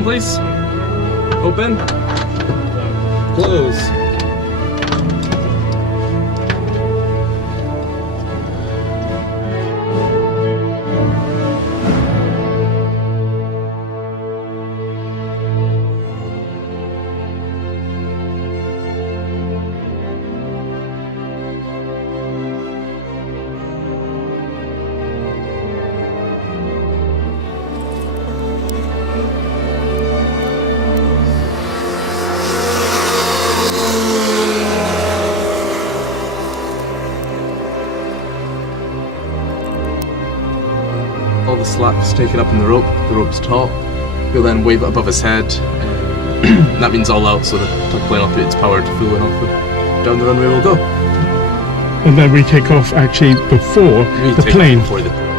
on, please. Open. Close. All the slack's taken up in the rope's taut. We'll then wave it above his head. That means all out, so the plane will put its power to full enough. Down the runway we'll go. And then we take off actually before the plane. Before the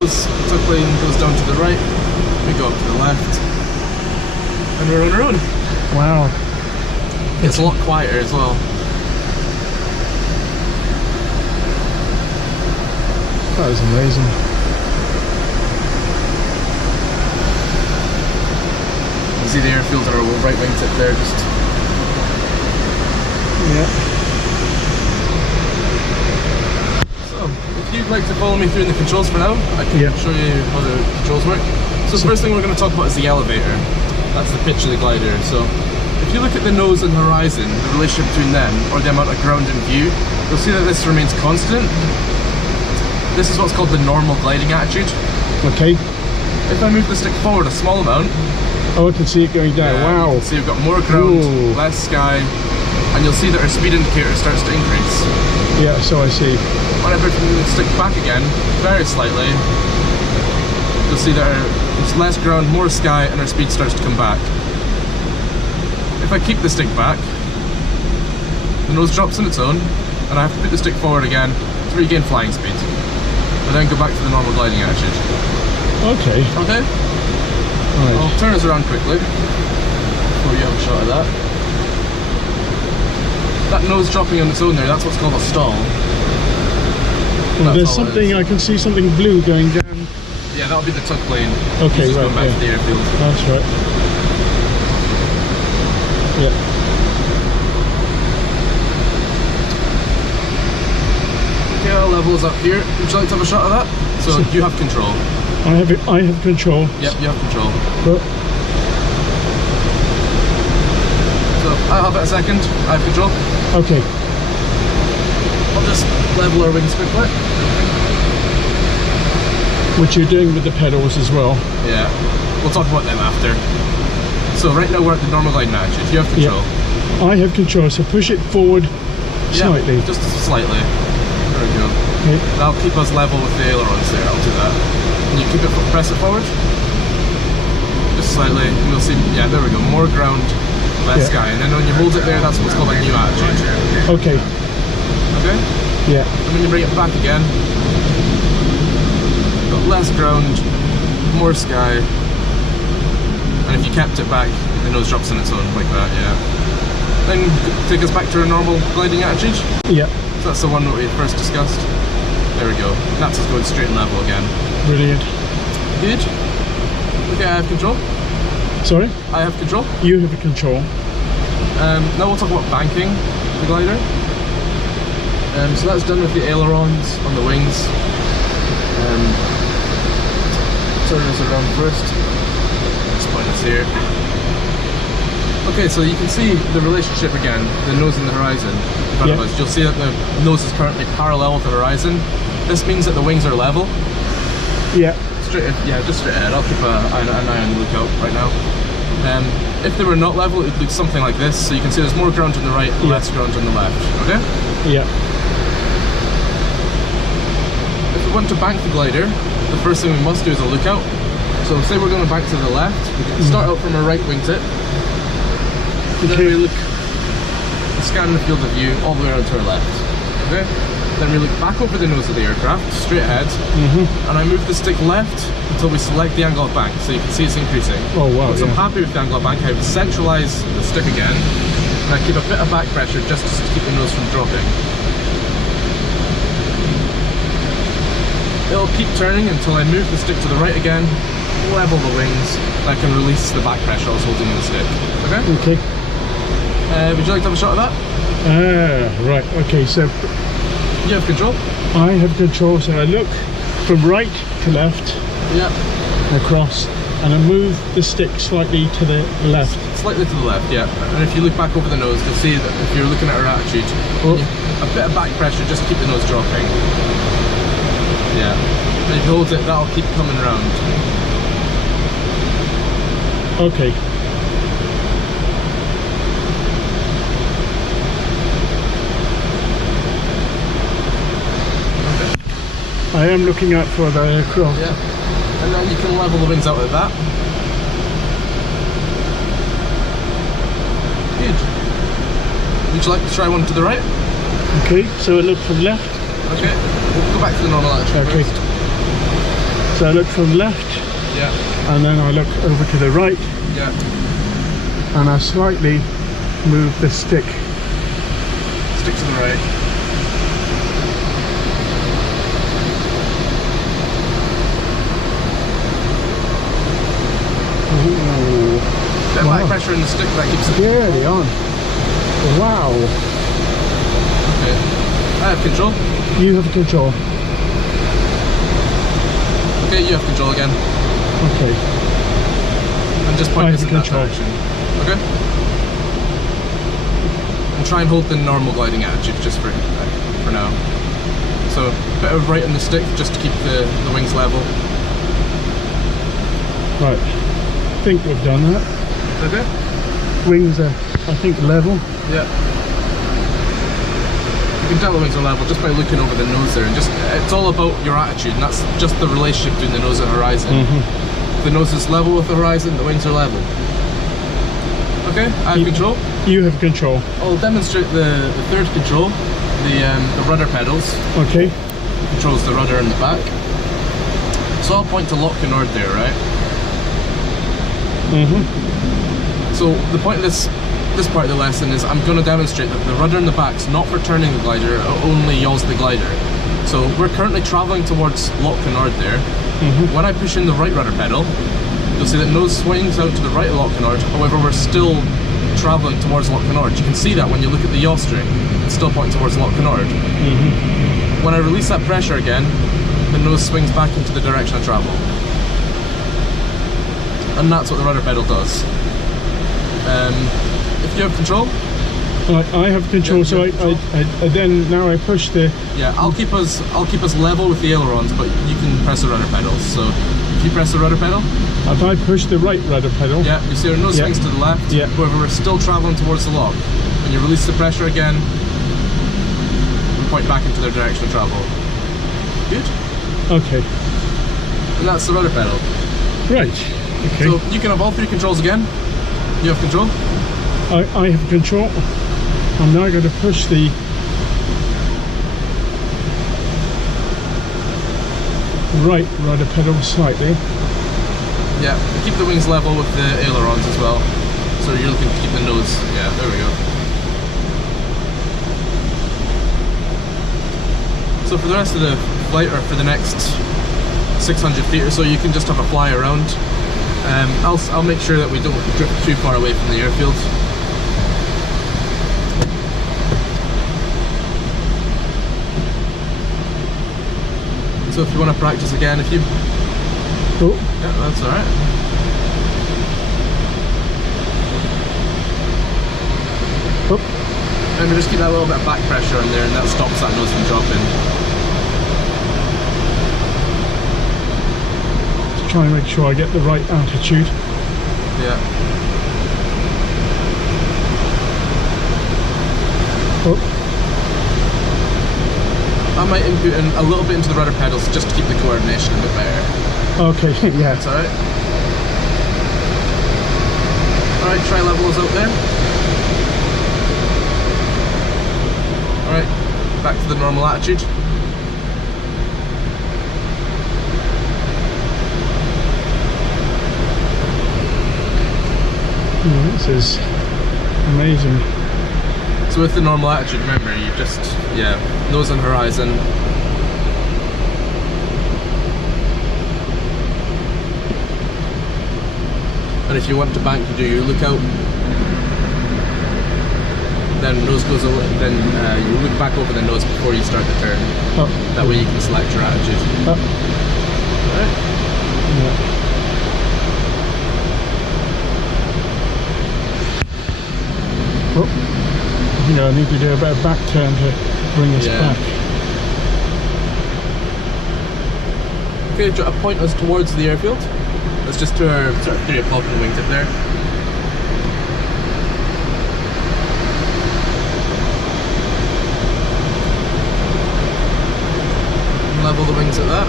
The tuck lane goes down to the right, we go up to the left, and we're on our own. Wow. It's a lot quieter as well. That is amazing. You see the airfield on our right wingtip there, just... Yeah. So, if you'd like to follow me through the controls for now, I can show you how the controls work. So the first thing we're going to talk about is the elevator. That's the pitch of the glider. So if you look at the nose and the horizon, the relationship between them, or the amount of ground in view, you'll see that this remains constant. This is what's called the normal gliding attitude. Okay. If I move the stick forward a small amount... Oh, I can see it going down. Wow. You can see we've got more ground, Ooh. less sky, and you'll see that our speed indicator starts to increase. Yeah, so I see. Whenever we move the stick back again, very slightly, you'll see that there's less ground, more sky, and our speed starts to come back. If I keep the stick back, the nose drops on its own, and I have to put the stick forward again to regain flying speed. And then go back to the normal gliding attitude. Okay. Okay? Right. I'll turn us around quickly before you have a shot of that. That nose dropping on its own there, that's what's called a stall. Well, there's something, I can see something blue going down. Yeah, that'll be the tuck plane. Okay, right, going back to the airfield. That's right. Yeah. Okay, our level is up here. Would you like to have a shot of that? So you have control. I have control. Yep, you have control. But so I'll have it a second. I have control. okay. I'll just level our wings quickly. Which you're doing with the pedals as well. Yeah, we'll talk about them after. So right now we're at the normal gliding attitude. You have control. Yeah. I have control, so push it forward slightly. Just slightly. There we go. Okay. That'll keep us level with the ailerons there. I'll do that. And you keep it, press it forward. Just slightly, and we'll see. Yeah, there we go. More ground, less sky. And then when you hold it there, that's what's called a new attitude. Okay. Okay? Yeah. And when you bring it back again, got less ground, more sky, and if you kept it back, the nose drops on its own, like that, yeah. Then take us back to our normal gliding attitude. Yeah. So that's the one that we first discussed. There we go. That's us going straight and level again. Brilliant. Good. Okay, I have control. Sorry? I have control. You have control. Now we'll talk about banking the glider. So that's done with the ailerons on the wings. Turn this around first. Just point us here. Okay, so you can see the relationship again, the nose and the horizon in front of us. You'll see that the nose is currently parallel with the horizon. This means that the wings are level. Yeah. Just straight ahead. I'll keep an eye on the lookout right now. If they were not level, it would look something like this. So you can see there's more ground on the right, less ground on the left. Okay? Yeah. If we want to bank the glider, the first thing we must do is a lookout. So say we're going to bank to the left, we can start out from our right wingtip. Then we look, scan the field of view all the way around to our left. Okay? Then we look back over the nose of the aircraft, straight ahead, and I move the stick left until we select the angle of bank, so you can see it's increasing. Oh wow, Once I'm happy with the angle of bank, I would centralise the stick again, and I keep a bit of back pressure just to keep the nose from dropping. It'll keep turning until I move the stick to the right again, level the wings, and I can release the back pressure I was holding on the stick. Okay? Okay. Would you like to have a shot of that? Right, okay, so You have control? I have control, so I look from right to left, across, and I move the stick slightly to the left. Slightly to the left, yeah. And if you look back over the nose, you'll see that if you're looking at our attitude, a bit of back pressure just to keep the nose dropping. Yeah. And if you hold it, that'll keep coming round. Okay. I am looking out for the aircraft. Yeah. And then you can level the wings out like that. Good. Would you like to try one to the right? Okay, so I look from left. Okay. We'll go back to the normal attitude Okay. first. So I look from left, Yeah. and then I look over to the right, Yeah. and I slightly move the stick. Stick to the right. Ooh. Bit of Wow. back pressure in the stick that keeps it. Steady on. Wow. Okay. I have control. You have control. Okay, you have control again. Okay. And just I point have this in that control. direction. Okay? And try and hold the normal gliding attitude just for now. So, a bit of right on the stick just to keep the wings level. Right. I think we've done that. Okay? Wings are, I think, level. Yeah. You can tell the wings are level just by looking over the nose there, and just it's all about your attitude, and that's just the relationship between the nose and horizon. If the nose is level with the horizon, the wings are level. Okay, I have control. You have control. I'll demonstrate the third control, the rudder pedals. Okay. Controls the rudder in the back. So I'll point to Loch Kinnord there, right? So the point of this part of the lesson is I'm going to demonstrate that the rudder in the back's not for turning the glider, it only yaws the glider. So we're currently travelling towards Loch Kinnord there. When I push in the right rudder pedal, you'll see that nose swings out to the right of Loch Kinnord, however we're still travelling towards Loch Kinnord. You can see that when you look at the yaw string, it's still pointing towards Loch Kinnord. When I release that pressure again, the nose swings back into the direction of travel. And that's what the rudder pedal does. If you have control, I have control, Yeah, so you have I then now I push the. yeah, I'll keep us level with the ailerons, but you can press the rudder pedals. So if you press the rudder pedal, If I push the right rudder pedal. yeah, you see our nose Yeah. swings to the left. Yeah. However, we're still traveling towards the lock. When you release the pressure again, we point back into their direction of travel. Good. Okay. And that's the rudder pedal. Right. Okay. So you can have all three controls again. You have control. I have control. I'm now going to push the right rudder pedal slightly. Yeah, keep the wings level with the ailerons as well. So you're looking to keep the nose. Yeah, there we go. So for the rest of the flight, or for the next 600 feet or so, you can just have a fly around. I'll make sure that we don't drift too far away from the airfield. So if you want to practice again, if you... Oh, Yeah, that's alright. oh. Remember, just keep that little bit of back pressure in there, and that stops that nose from dropping. Just try and make sure I get the right altitude. Yeah. Oh, I might input in a little bit into the rudder pedals just to keep the coordination a bit better. okay. Yeah. That's alright. Alright, try levels out there. Alright, back to the normal attitude. This is amazing. So with the normal attitude, remember, you just, yeah, nose on horizon. And if you want to bank, you do your lookout. Then nose goes a little, then you look back over the nose before you start the turn. Oh, That way you can select your attitude. oh. Alright. Yeah. Oh, I think I need to do a bit of back turn to bring us Yeah. back. Okay, point us towards the airfield. Let's just do our sort of 3 o'clock and wingtip there. Level the wings at that.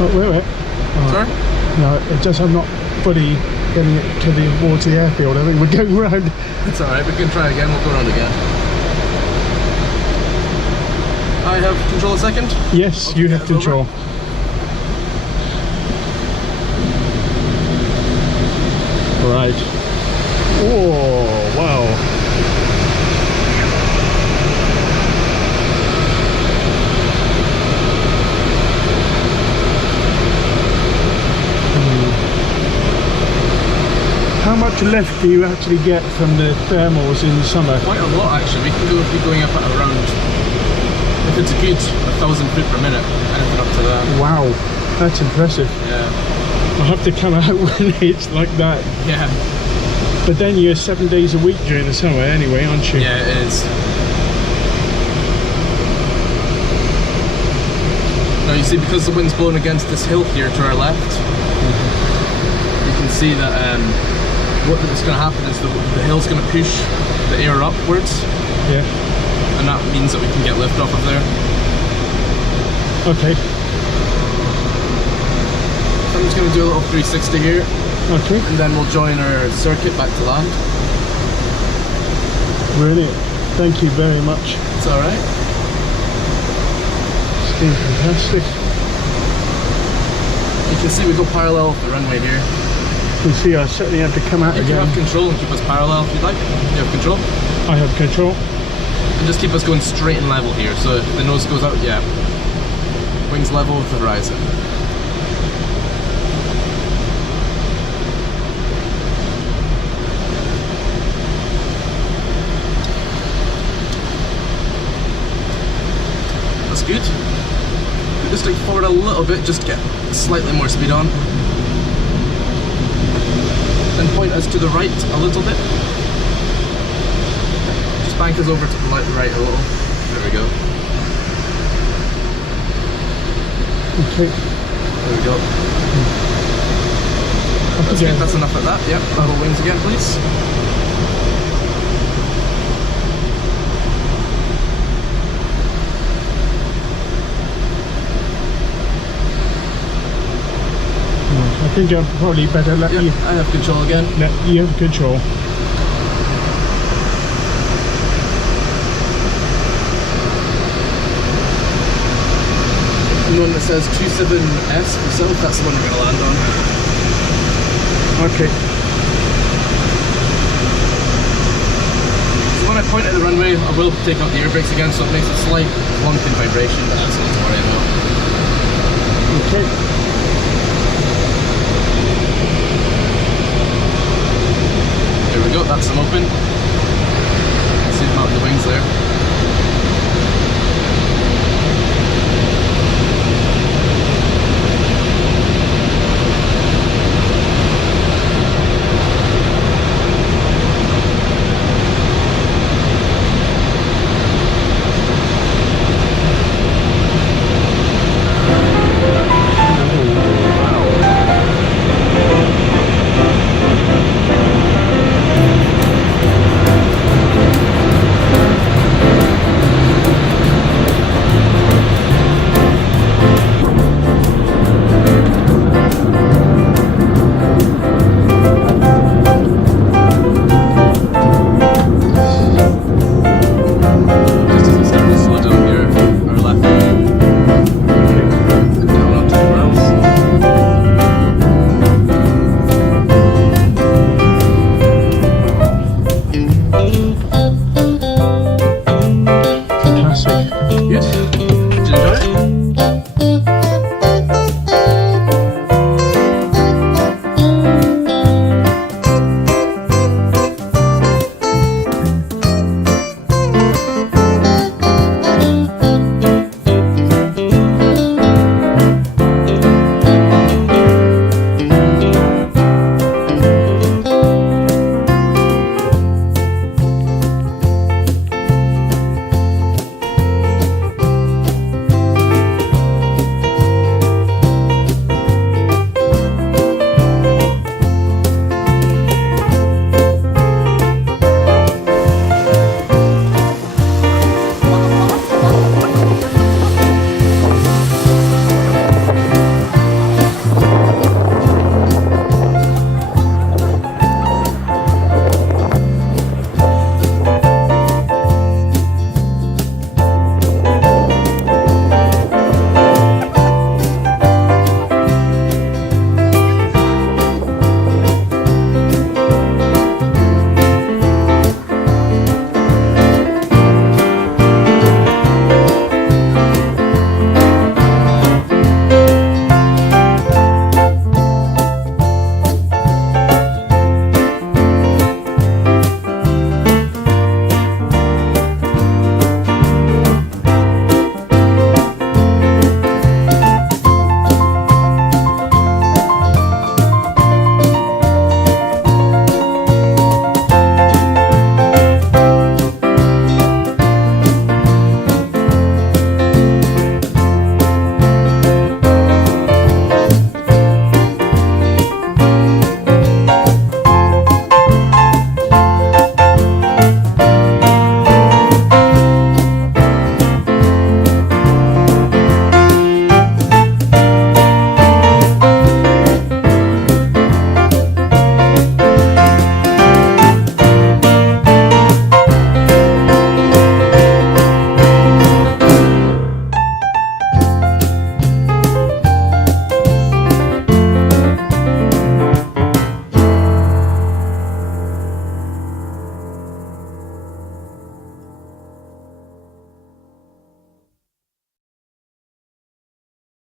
Oh, wait. Oh, Sorry? no, it's just I'm not fully getting it towards the airfield. I think we're going round. It's alright, we can try again, we'll go around again. I have control a second? Yes, you have control. Right. Oh, wow. How much lift do you actually get from the thermals in summer? Quite a lot actually. We can be going up at around, if it's a good 1,000 foot per minute, anything up to that. Wow, that's impressive. Yeah. I'll have to come out when it's like that. Yeah. But then you're 7 days a week during the summer anyway, aren't you? Yeah, it is. Now you see, because the wind's blowing against this hill here to our left, you can see that what is going to happen is the hill's going to push the air upwards. Yeah. And that means that we can get lift off of there. Okay. So I'm just going to do a little 360 here. Okay. And then we'll join our circuit back to land. Brilliant. Thank you very much. It's alright. It's been fantastic. You can see we go parallel with the runway here. You can see I certainly have to come out You again. can have control and keep us parallel if you'd like. You have control. I have control. And just keep us going straight and level here. So if the nose goes out, yeah. Wings level with the horizon. That's good. Just take forward a little bit, just get slightly more speed on. Then point us to the right a little bit. Just bank us over to the right a little. There we go. Okay. There we go. That's good, that's enough of that. Yep, level wings again, please. I think I'd probably better let you. I have control again. Let you have control. The one that says 27S for south, that's the one we're going to land on. Okay. So when I point at the runway, I will take out the air brakes again, so it makes a slight clunking vibration, but that's not to worry about. Okay. There we go, that's them open. See them out in the wings there. Fantastic. Good.